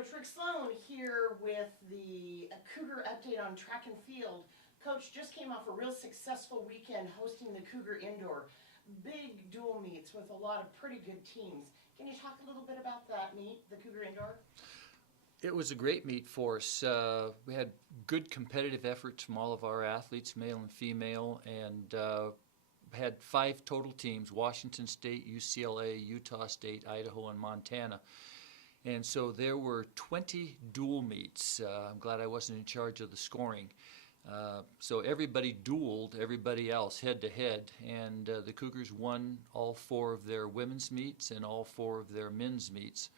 Coach Rick Sloan here with the Cougar update on track and field. Coach just came off a real successful weekend hosting the Cougar Indoor. Big dual meets with a lot of pretty good teams. Can you talk a little bit about that meet, the Cougar Indoor? It was a great meet for us. We had good competitive efforts from all of our athletes, male and female, and had 5 total teams: Washington State, UCLA, Utah State, Idaho, and Montana. And so there were 20 dual meets. I'm glad I wasn't in charge of the scoring. So everybody dueled everybody else head to head, and the Cougars won all 4 of their women's meets and all 4 of their men's meets.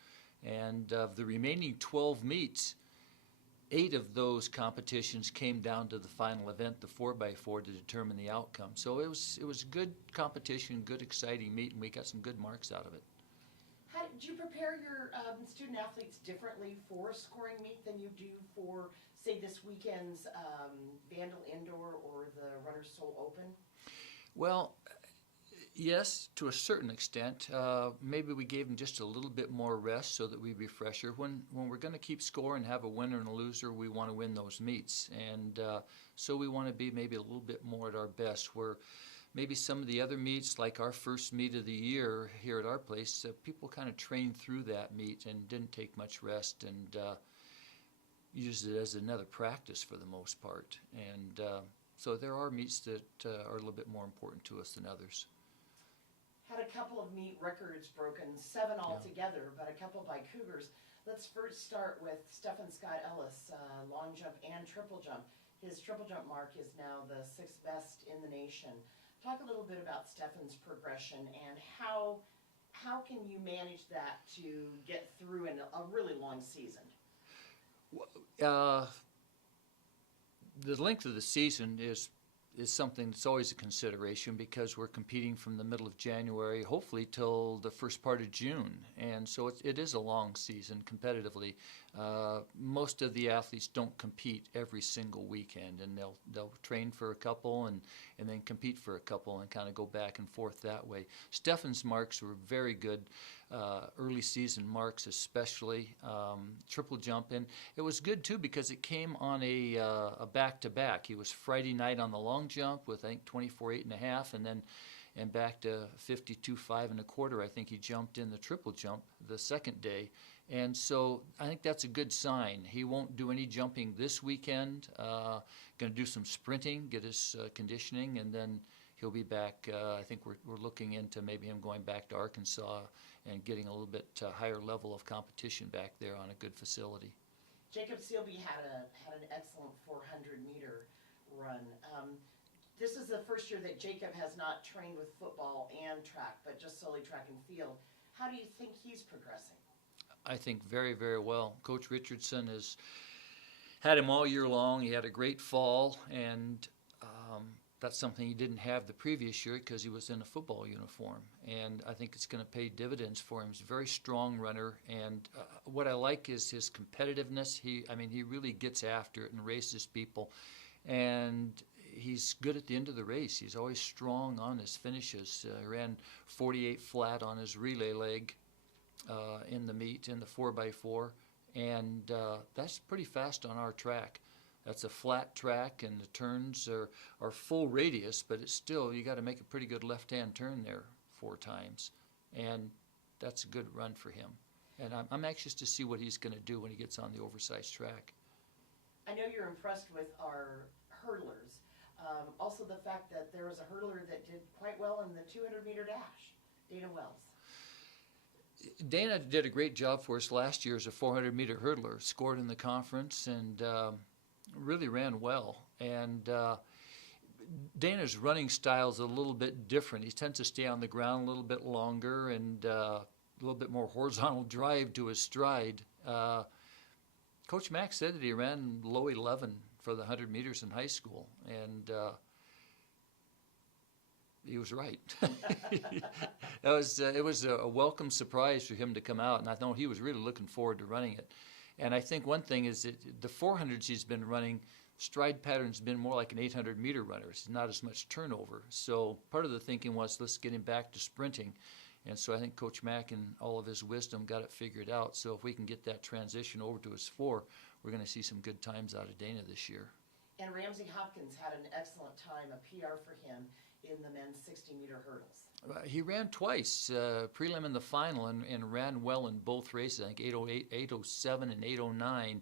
And of the remaining 12 meets, 8 of those competitions came down to the final event, the 4x4, to determine the outcome. So it was good competition, good exciting meet, and we got some good marks out of it. How did you prepare your student athletes differently for a scoring meet than you do for, say, this weekend's Vandal Indoor or the Runner's Soul Open? Well, yes, to a certain extent. Maybe we gave them just a little bit more rest so that we'd be fresher. When we're going to keep score and have a winner and a loser, we want to win those meets. And so we want to be maybe a little bit more at our best, where maybe some of the other meets, like our first meet of the year here at our place, people kind of trained through that meet and didn't take much rest and used it as another practice for the most part. And so there are meets that are a little bit more important to us than others. Had a couple of meet records broken, 7 altogether, but a couple by Cougars. Let's first start with Stephen Scott Ellis, long jump and triple jump. His triple jump mark is now the 6th best in the nation. Talk a little bit about Stephen's progression and how can you manage that to get through in a really long season? The length of the season is something that's always a consideration, because we're competing from the middle of January, hopefully till the first part of June, and so it is a long season competitively. Most of the athletes don't compete every single weekend, and they'll train for a couple and then compete for a couple and kind of go back and forth that way. Stephen's marks were very good, early season marks especially, triple jump, and it was good too because it came on a back-to-back. He was Friday night on the long jump with, I think, 24.8 and back to 52.5 1/4. I think he jumped in the triple jump the second day. And so I think that's a good sign. He won't do any jumping this weekend. Going to do some sprinting, get his conditioning, and then he'll be back. I think we're looking into maybe him going back to Arkansas and getting a little bit higher level of competition back there on a good facility. Jacob Sealby had an excellent 400-meter run. This is the first year that Jacob has not trained with football and track, but just solely track and field. How do you think he's progressing? I think very, very well. Coach Richardson has had him all year long. He had a great fall, and that's something he didn't have the previous year because he was in a football uniform. And I think it's going to pay dividends for him. He's a very strong runner, and what I like is his competitiveness. He really gets after it and races people, and he's good at the end of the race. He's always strong on his finishes. He ran 48 flat on his relay leg in the meet, in the 4x4, and that's pretty fast on our track. That's a flat track, and the turns are full radius, but it's still, you got to make a pretty good left-hand turn there 4 times, and that's a good run for him. And I'm anxious to see what he's going to do when he gets on the oversized track. I know you're impressed with our hurdlers. Also the fact that there was a hurdler that did quite well in the 200-meter dash, Dana Wells. Dana did a great job for us last year as a 400-meter hurdler, scored in the conference, and really ran well. And Dana's running style is a little bit different. He tends to stay on the ground a little bit longer and a little bit more horizontal drive to his stride. Coach Mack said that he ran low 11 for the 100 meters in high school, and he was right. It was a welcome surprise for him to come out, and I know he was really looking forward to running it. And I think one thing is that the 400s he's been running, stride pattern's been more like an 800-meter runner. It's not as much turnover. So part of the thinking was, let's get him back to sprinting. And so I think Coach Mack, in all of his wisdom, got it figured out. So if we can get that transition over to his 4, we're going to see some good times out of Dana this year. And Ramsey Hopkins had an excellent time, a PR for him, in the men's 60-meter hurdles. He ran twice, prelim and the final, and ran well in both races. I think 8:08, 8:07, and 8:09.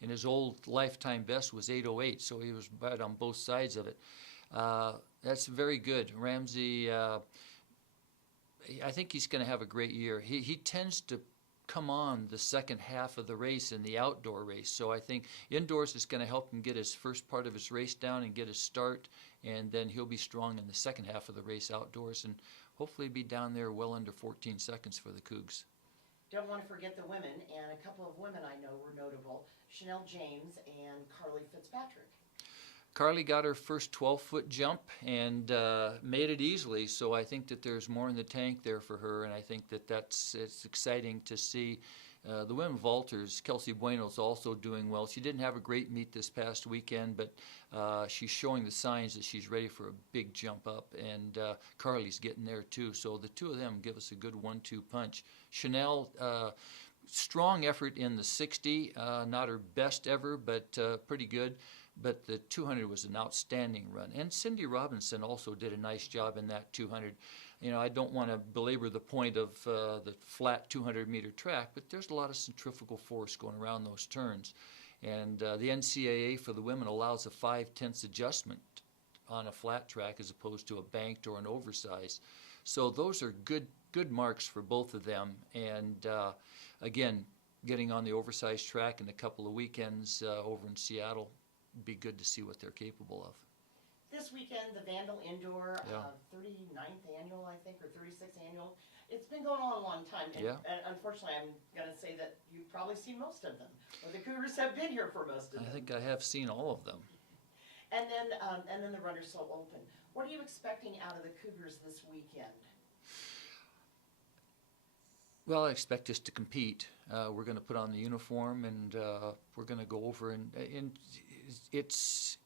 And his old lifetime best was 8:08, so he was right on both sides of it. That's very good. Ramsey, I think he's going to have a great year. He tends to come on the second half of the race in the outdoor race. So I think indoors is going to help him get his first part of his race down and get his start, and then he'll be strong in the second half of the race outdoors and hopefully be down there well under 14 seconds for the Cougs. Don't want to forget the women, and a couple of women I know were notable, Chanel James and Carly Fitzpatrick. Carly got her first 12-foot jump and made it easily, so I think that there's more in the tank there for her, and I think that it's exciting to see. The women vaulters, Kelsey Bueno's also doing well. She didn't have a great meet this past weekend, but she's showing the signs that she's ready for a big jump up, and Carly's getting there too. So the two of them give us a good 1-2 punch. Chanel, strong effort in the 60, not her best ever, but pretty good. But the 200 was an outstanding run. And Cindy Robinson also did a nice job in that 200. You know, I don't want to belabor the point of the flat 200-meter track, but there's a lot of centrifugal force going around those turns. And the NCAA for the women allows a 5/10 adjustment on a flat track as opposed to a banked or an oversized. So those are good marks for both of them. And again, getting on the oversized track in a couple of weekends over in Seattle, be good to see what they're capable of. This weekend, the Vandal Indoor, Yeah. 39th annual, I think, or 36th annual. It's been going on a long time. And, Yeah. and unfortunately, I'm going to say that you've probably seen most of them. Or the Cougars have been here for most of them. I think I have seen all of them. And then the Runners So Open. What are you expecting out of the Cougars this weekend? Well, I expect us to compete. We're going to put on the uniform, and we're going to go over, and it's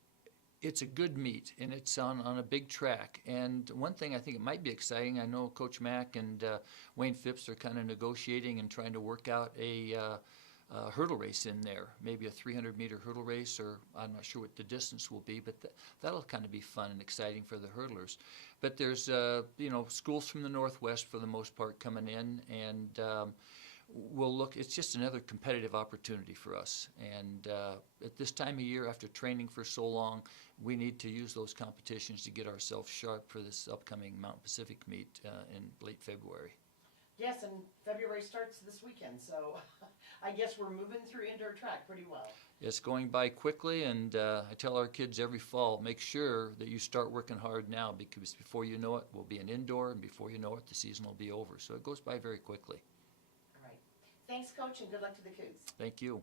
a good meet, and it's on a big track. And one thing I think it might be exciting, I know Coach Mack and Wayne Phipps are kind of negotiating and trying to work out a hurdle race in there, maybe a 300-meter hurdle race, or I'm not sure what the distance will be, but that'll kind of be fun and exciting for the hurdlers. But there's schools from the Northwest for the most part coming in, and we'll look. It's just another competitive opportunity for us. And at this time of year, after training for so long, we need to use those competitions to get ourselves sharp for this upcoming Mountain Pacific meet in late February. Yes, and February starts this weekend, so I guess we're moving through indoor track pretty well. It's going by quickly, and I tell our kids every fall, make sure that you start working hard now, because before you know it, we'll be an indoor, and before you know it, the season will be over. So it goes by very quickly. All right. Thanks, Coach, and good luck to the Cougs. Thank you.